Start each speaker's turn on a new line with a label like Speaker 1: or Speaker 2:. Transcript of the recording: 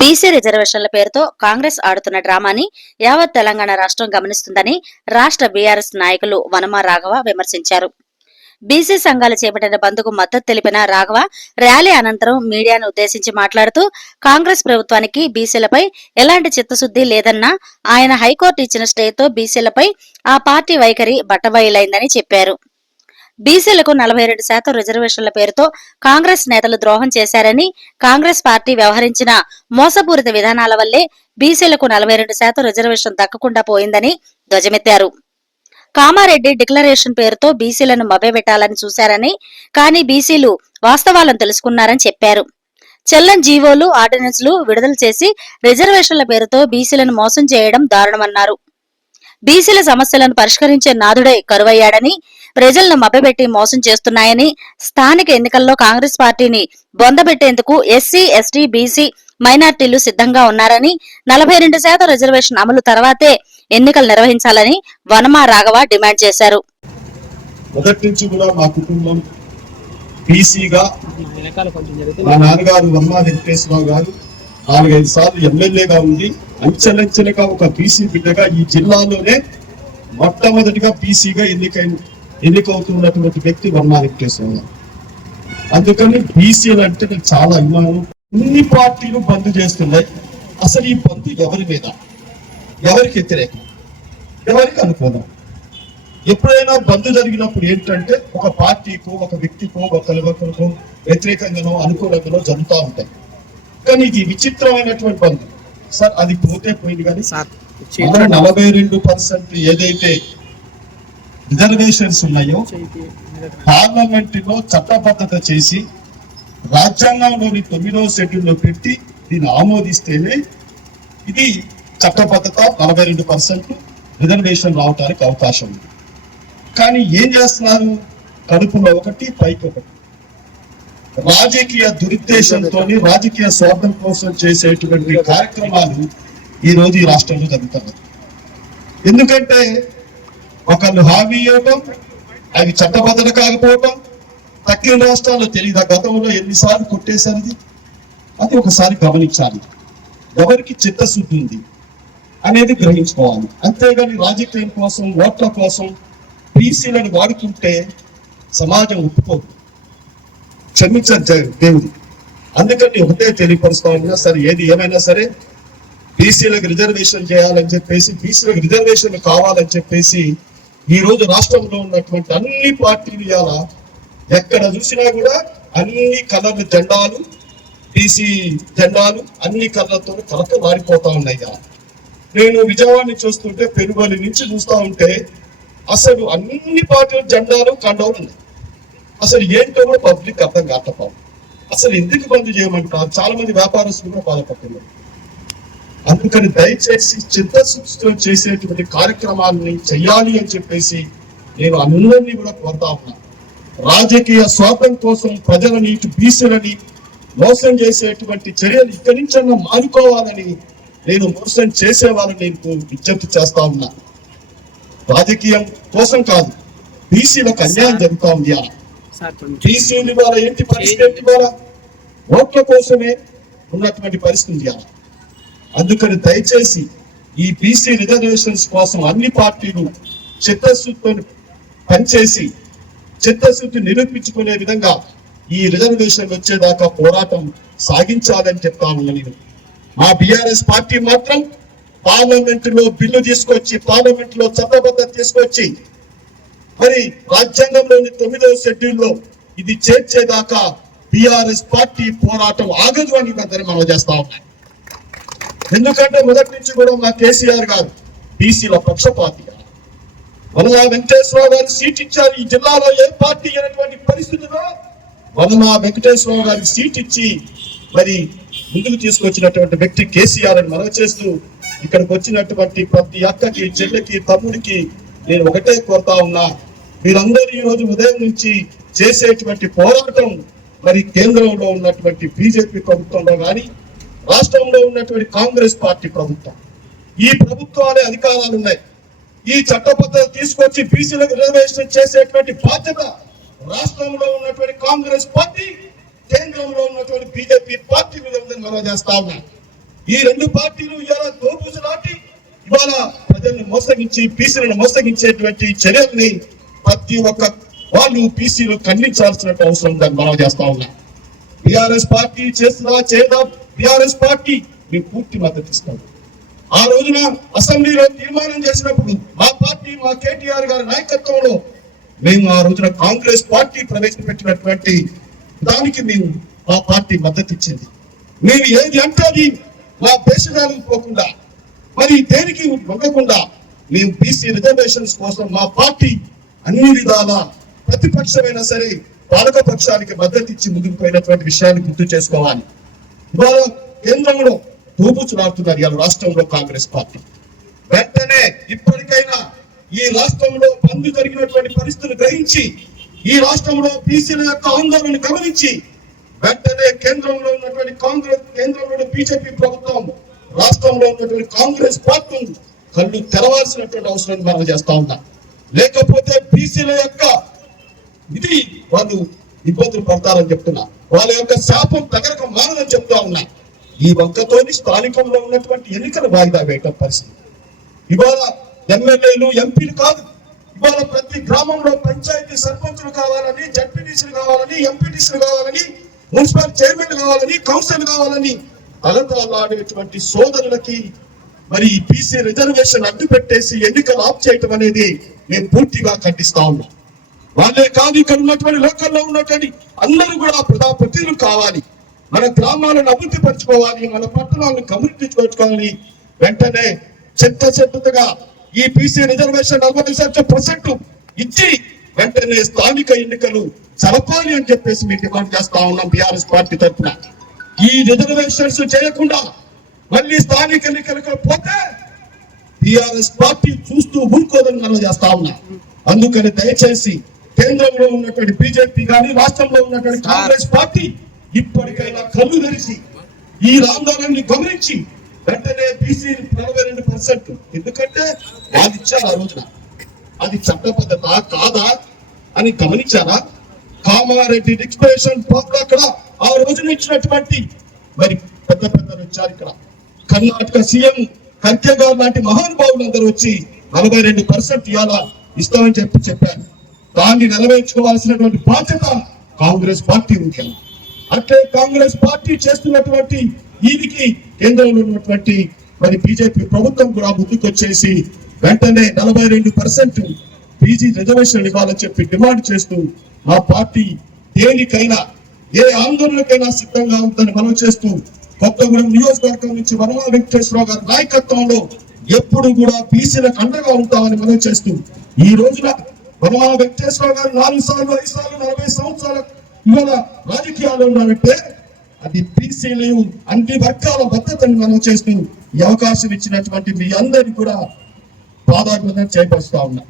Speaker 1: BC రిజర్వేషన్ల పేరుతో కాంగ్రెస్ ఆడుతున్న డ్రామాని యావత్ తెలంగాణ రాష్ట్రం గమనిస్తుందని రాష్ట్ర బీఆర్ఎస్ నాయకులు వనమా రాఘవ విమర్శించారు. బీసీ సంఘాలు చేపట్టిన బంద్కు మద్దతు తెలిపిన రాఘవ ర్యాలీ అనంతరం మీడియాను ఉద్దేశించి మాట్లాడుతూ కాంగ్రెస్ ప్రభుత్వానికి బీసీలపై ఎలాంటి చిత్తశుద్ది లేదన్నా ఆయన హైకోర్టు ఇచ్చిన స్టేతో బీసీలపై ఆ పార్టీ వైఖరి బట్టబయలైందని చెప్పారు. బీసీలకు నలభై రెండు శాతం రిజర్వేషన్ల పేరుతో కాంగ్రెస్ నేతలు ద్రోహం చేశారని కాంగ్రెస్ పార్టీ వ్యవహరించిన మోసపూరిత విధానాల వల్లే బీసీలకు నలభై రెండు శాతం రిజర్వేషన్ దక్కకుండా పోయిందని ధ్వజమెత్తారు. కామారెడ్డి డిక్లరేషన్ పేరుతో బీసీలను మభ్యపెట్టాలని చూశారని కానీ బీసీలు వాస్తవాలను తెలుసుకున్నారని చెప్పారు. చెల్లం జీవోలు ఆర్డినెన్స్లు విడుదల చేసి రిజర్వేషన్ల పేరుతో బీసీలను మోసం చేయడం దారుణమన్నారు. బీసీల సమస్యలను పరిష్కరించే నాదుడే కరువయ్యాడని ప్రజలను మభ్యపెట్టి మోసం చేస్తున్నాయని స్థానిక ఎన్నికల్లో కాంగ్రెస్ పార్టీని బొందబెట్టేందుకు ఎస్సీ ఎస్టీ బీసీ మైనార్టీలు సిద్ధంగా ఉన్నారని నలభై రెండు శాతం రిజర్వేషన్ అమలు తర్వాతే ఎన్నికలు నిర్వహించాలని వనమా రాఘవ డిమాండ్ చేశారు.
Speaker 2: మొదటి నుంచి కూడా మా కుటుంబం బీసీగా మా నాన్నగారు వర్మ వెంకటేశ్వరరావు గారు నాలుగైదు సార్లు ఎమ్మెల్యేగా ఉంది అంచెలంచెలుగా ఒక బీసీ బిడ్డగా ఈ జిల్లాలోనే మొట్టమొదటిగా బీసీగా ఎన్నికైన ఎన్నికవుతున్నటువంటి వ్యక్తి వర్మ వెంకటేశ్వరరావు గారు అందుకని బీసీలు అంటే నాకు చాలా అభిమానం. అన్ని పార్టీలు బంద్ చేస్తున్నాయి. అసలు ఈ బంద్ ఎవరి మీద? ఎవరికి వ్యతిరేకం? ఎవరికి అనుకూలం? ఎప్పుడైనా బంద్ జరిగినప్పుడు ఏంటంటే ఒక పార్టీకో ఒక వ్యక్తికో ఒకరి ఒకరికో వ్యతిరేకంగానో అనుకూలంగానో జరుగుతూ ఉంటాయి. కానీ ఇది విచిత్రమైనటువంటి బంద్. సార్ అది పోతే పోయింది కానీ నలభై రెండు పర్సెంట్ ఏదైతే రిజర్వేషన్స్ ఉన్నాయో? పార్లమెంట్లో చట్టబద్ధత చేసి రాజ్యాంగంలోని తొమ్మిదవ షెడ్యూల్లో పెట్టి దీన్ని ఆమోదిస్తేనే ఇది చట్టబద్ధత నలభై రెండు పర్సెంట్ రిజర్వేషన్ రావడానికి అవకాశం ఉంది. కానీ ఏం చేస్తున్నారు? కడుపులో ఒకటి పైకి ఒకటి. రాజకీయ దురుద్దేశంతో రాజకీయ స్వార్థం కోసం చేసేటువంటి కార్యక్రమాలు ఈ రోజు ఈ రాష్ట్రంలో జరుగుతున్నాయి. ఎందుకంటే ఒకళ్ళు హామీ ఇవ్వటం అవి చట్టబద్ధత కాకపోవటం తక్కిన రాష్ట్రాల్లో తెలియదు ఆ గతంలో ఎన్నిసార్లు కొట్టేసరిది అది ఒకసారి గమనించాలి. ఎవరికి చిత్తశుద్ధి ఉంది అనేది గ్రహించుకోవాలి. అంతేగాని రాజకీయం కోసం ఓట్ల కోసం బీసీలను వాడుకుంటే సమాజం ఒప్పుకోదు. క్షమించారు దేవుడు అందుకని ఒకటే తెలియపరుస్తా ఉన్నా సరే ఏది ఏమైనా సరే బీసీలకు రిజర్వేషన్ చేయాలని చెప్పేసి బీసీలకు రిజర్వేషన్ కావాలని చెప్పేసి ఈ రోజు రాష్ట్రంలో ఉన్నటువంటి అన్ని పార్టీలు ఇవాళ ఎక్కడ చూసినా కూడా అన్ని కలర్ జెండాలు బీసీ జెండాలు అన్ని కలర్లతో కలక మారిపోతా ఉన్నాయి నేను విజయవాడని చూస్తుంటే పెనుగోలు నుంచి చూస్తా ఉంటే అసలు అన్ని పార్టీల జెండాలు కండవలు ఉన్నాయి. అసలు ఏంటో కూడా పబ్లిక్ అర్థం కాకపోవు అసలు ఎందుకు బంద్ చేయమంటారు? చాలా మంది వ్యాపారస్తులు కూడా బాధపడుతున్నారు అందుకని దయచేసి చిత్తశుద్ధితో చేసేటువంటి కార్యక్రమాలని చెయ్యాలి అని చెప్పేసి నేను అందరినీ కూడా కోరుతా ఉన్నా. రాజకీయ స్వార్థం కోసం ప్రజలని బీసీలని మోసం చేసేటువంటి చర్యలు ఇక్కడి నుంచన్నా మానుకోవాలని నేను మోసం చేసే వాళ్ళని నేను విజ్ఞప్తి చేస్తా ఉన్నా. రాజకీయం కోసం కాదు బీసీలకు అన్యాయం జరుగుతా ఉంది బీసీలు ఇవాళ ఏంటి పరిస్థితి? ఏంటి ఇవాళ ఓట్ల కోసమే ఉన్నటువంటి పరిస్థితి ఉంది అలా. అందుకని దయచేసి ఈ బీసీ రిజర్వేషన్స్ కోసం అన్ని పార్టీలు చిత్తశుద్ధితో పనిచేసి చిత్తశుద్ధి నిరూపించుకునే విధంగా ఈ రిజర్వేషన్ వచ్చేదాకా పోరాటం సాగించాలని చెప్తా ఉన్నా నేను. మా బిఆర్ఎస్ పార్టీ మాత్రం పార్లమెంట్లో బిల్లు తీసుకొచ్చి పార్లమెంట్లో చట్టబద్ధత తీసుకొచ్చి మరి రాజ్యాంగంలోని తొమ్మిదవ షెడ్యూల్లో ఇది చేర్చేదాకా బిఆర్ఎస్ పార్టీ పోరాటం ఆగదు అని అందరం మనం చేస్తా ఉన్నాం ఎందుకంటే మొదటి నుంచి కూడా మా కేసీఆర్ గారు బీసీల పక్షపాతి వనమా వెంకటేశ్వరరావు గారు సీట్ ఇచ్చారు. ఈ జిల్లాలో ఏ పార్టీ అయినటువంటి పరిస్థితిలో వనమా వెంకటేశ్వరరావు గారికి సీట్ ఇచ్చి మరి ముందుకు తీసుకొచ్చినటువంటి వ్యక్తి కేసీఆర్ అని మనవి చేస్తూ ఇక్కడికి వచ్చినటువంటి ప్రతి అక్కకి చెల్లెకి తమ్ముడికి నేను ఒకటే కోరుతా ఉన్నా మీరందరూ ఈ రోజు ఉదయం నుంచి చేసేటువంటి పోరాటం మరి కేంద్రంలో ఉన్నటువంటి బీజేపీ ప్రభుత్వంలో కానీ రాష్ట్రంలో ఉన్నటువంటి కాంగ్రెస్ పార్టీ ప్రభుత్వం. ఈ ప్రభుత్వాలే అధికారాలు ఉన్నాయి ఈ చట్టబద్ధత తీసుకొచ్చి బీసీలకు రిజర్వేషన్ చేసేటువంటి బాధ్యత రాష్ట్రంలో ఉన్నటువంటి కాంగ్రెస్ పార్టీ కేంద్రంలో ఉన్నటువంటి బీజేపీ పార్టీ విధంగా నిల్వ చేస్తా ఉన్నాయి ఈ రెండు పార్టీలు ఇవాళ దోబూజులాటి ఇవాళ ప్రజలను మోసగించి బీసీలను మోసగించేటువంటి చర్యల్ని ప్రతి ఒక్క వాళ్ళు బీసీలు ఖండించాల్సిన అవసరం ఉందని మనం చేస్తా ఉన్నాం. బీఆర్ఎస్ పార్టీ చేస్తుందా చేద్దాం బిఆర్ఎస్ పార్టీ మేము పూర్తి మద్దతు ఇస్తాం ఆ రోజున అసెంబ్లీలో తీర్మానం చేసినప్పుడు మా పార్టీ మా కేటీఆర్ గారి నాయకత్వంలో మేము ఆ రోజున కాంగ్రెస్ పార్టీ ప్రవేశపెట్టినటువంటి దానికి మేము మా పార్టీ మద్దతు ఇచ్చింది. మేము ఏది అంటే అది మా దేశగాలకు పోకుండా మరి దేనికి మొగ్గకుండా మేము బీసీ రిజర్వేషన్స్ కోసం మా పార్టీ అన్ని విధాల ప్రతిపక్షమైనా సరే పాలక పక్షానికి మద్దతు ఇచ్చి ముందుకు పోయినటువంటి విషయాన్ని గుర్తు చేసుకోవాలి. ఇవాళ కేంద్రంలో దూపుచులాడుతున్నారు ఇవాళ రాష్ట్రంలో కాంగ్రెస్ పార్టీ. వెంటనే ఇప్పటికైనా ఈ రాష్ట్రంలో బంద్ జరిగినటువంటి పరిస్థితులు గ్రహించి ఈ రాష్ట్రంలో బీసీల యొక్క ఆందోళన గమనించి వెంటనే కేంద్రంలో ఉన్నటువంటి కాంగ్రెస్ కేంద్రంలో బీజేపీ ప్రభుత్వం రాష్ట్రంలో ఉన్నటువంటి కాంగ్రెస్ పార్టీ కళ్ళు తెరవాల్సినటువంటి అవసరం మనం చేస్తా ఉన్నా. లేకపోతే బీసీల యొక్క ఇది వాళ్ళు ఇబ్బందులు పడతారని చెప్తున్నా. వాళ్ళ యొక్క శాపం తగరక మానదని చెప్తా ఉన్నా. ఈ వంకతోని స్థానికంలో ఉన్నటువంటి ఎన్నికలు వాయిదా వేయటం పరిస్థితి. ఇవాళ ఎమ్మెల్యేలు ఎంపీలు కాదు. ఇవాళ ప్రతి గ్రామంలో పంచాయతీ సర్పంచులు కావాలని జడ్పీటీసీలు కావాలని ఎంపీటీసీలు కావాలని మున్సిపల్ చైర్మన్ కావాలని కౌన్సిల్ కావాలని తలతలాడేటువంటి సోదరులకి మరి ఈ బీసీ రిజర్వేషన్ అడ్డు పెట్టేసి ఎన్నికలు ఆఫ్ చేయటం అనేది మేము పూర్తిగా ఖండిస్తా ఉన్నాం. వాళ్ళే కాదు ఇక్కడ ఉన్నటువంటి లోకల్లో ఉన్నటువంటి అందరూ కూడా ప్రజాప్రతినిధులు కావాలి. మన గ్రామాలను అభివృద్ధి పరచుకోవాలి మన పట్టణాలను అభివృద్ధి వెంటనే చెత్త చెత్తగా ఈ బీసీ రిజర్వేషన్ నలభై శాతం పర్సెంట్ ఇచ్చి వెంటనే స్థానిక ఎన్నికలు జరపాలి అని చెప్పేసి మేము డిమాండ్ చేస్తా ఉన్నాం బీఆర్ఎస్ పార్టీ తరఫున. ఈ రిజర్వేషన్స్ చేయకుండా మళ్ళీ స్థానిక ఎన్నికలకు పోతే బీఆర్ఎస్ పార్టీ చూస్తూ ఊరుకోదని మనం చేస్తా ఉన్నా. అందుకని దయచేసి కేంద్రంలో ఉన్నటువంటి బీజేపీ కానీ రాష్ట్రంలో ఉన్నటువంటి కాంగ్రెస్ పార్టీ ఇప్పటికైనా కళ్ళు తెరిచి ఈ ఆందోళనని గమనించి వెంటనే బీసీ నలభై రెండు పర్సెంట్. ఎందుకంటే వాళ్ళు ఇచ్చారు ఆ రోజున. అది చట్టబద్ధత కాదా? అని గమనించారా? కామారెడ్డి డిక్లరేషన్ అక్కడ ఆ రోజున ఇచ్చినటువంటి మరి పెద్ద పెద్దలు వచ్చారు ఇక్కడ కర్ణాటక సీఎం కర్కెగారు లాంటి మహానుభావులు అందరూ వచ్చి నలభై రెండు పర్సెంట్ ఇవాళ ఇస్తామని చెప్పి చెప్పారు. దాన్ని నెరవేర్చుకోవాల్సినటువంటి బాధ్యత కాంగ్రెస్ పార్టీ ఉంది. అట్లే కాంగ్రెస్ పార్టీ చేస్తున్నటువంటి ఈదికి కేంద్రంలో ఉన్నటువంటి మరి బీజేపీ ప్రభుత్వం కూడా ముందుకొచ్చేసి వెంటనే నలభై రెండు పర్సెంట్ పీజీ రిజర్వేషన్ ఇవ్వాలని చెప్పి డిమాండ్ చేస్తూ మా పార్టీ దేనికైనా ఏ ఆందోళనకైనా సిద్ధంగా ఉందని మనం చేస్తూ కొత్తగూడెం నియోజకవర్గం నుంచి వరమా వెంకటేశ్వరరావు గారి నాయకత్వంలో ఎప్పుడు కూడా బీసీలకు అండగా ఉంటామని మనం చేస్తూ ఈ రోజున వనమా వెంకటేశ్వర గారు నాలుగు సార్లు ఐదు సార్లు నలభై సంవత్సరాల ఇవాళ రాజకీయాలు ఉన్నారంటే అది బీసీలు అన్ని వర్గాల భద్రతను మనం చేస్తూ ఈ అవకాశం ఇచ్చినటువంటి మీ అందరికీ కూడా ప్రాధాన్యత చేపరుస్తా ఉన్నా.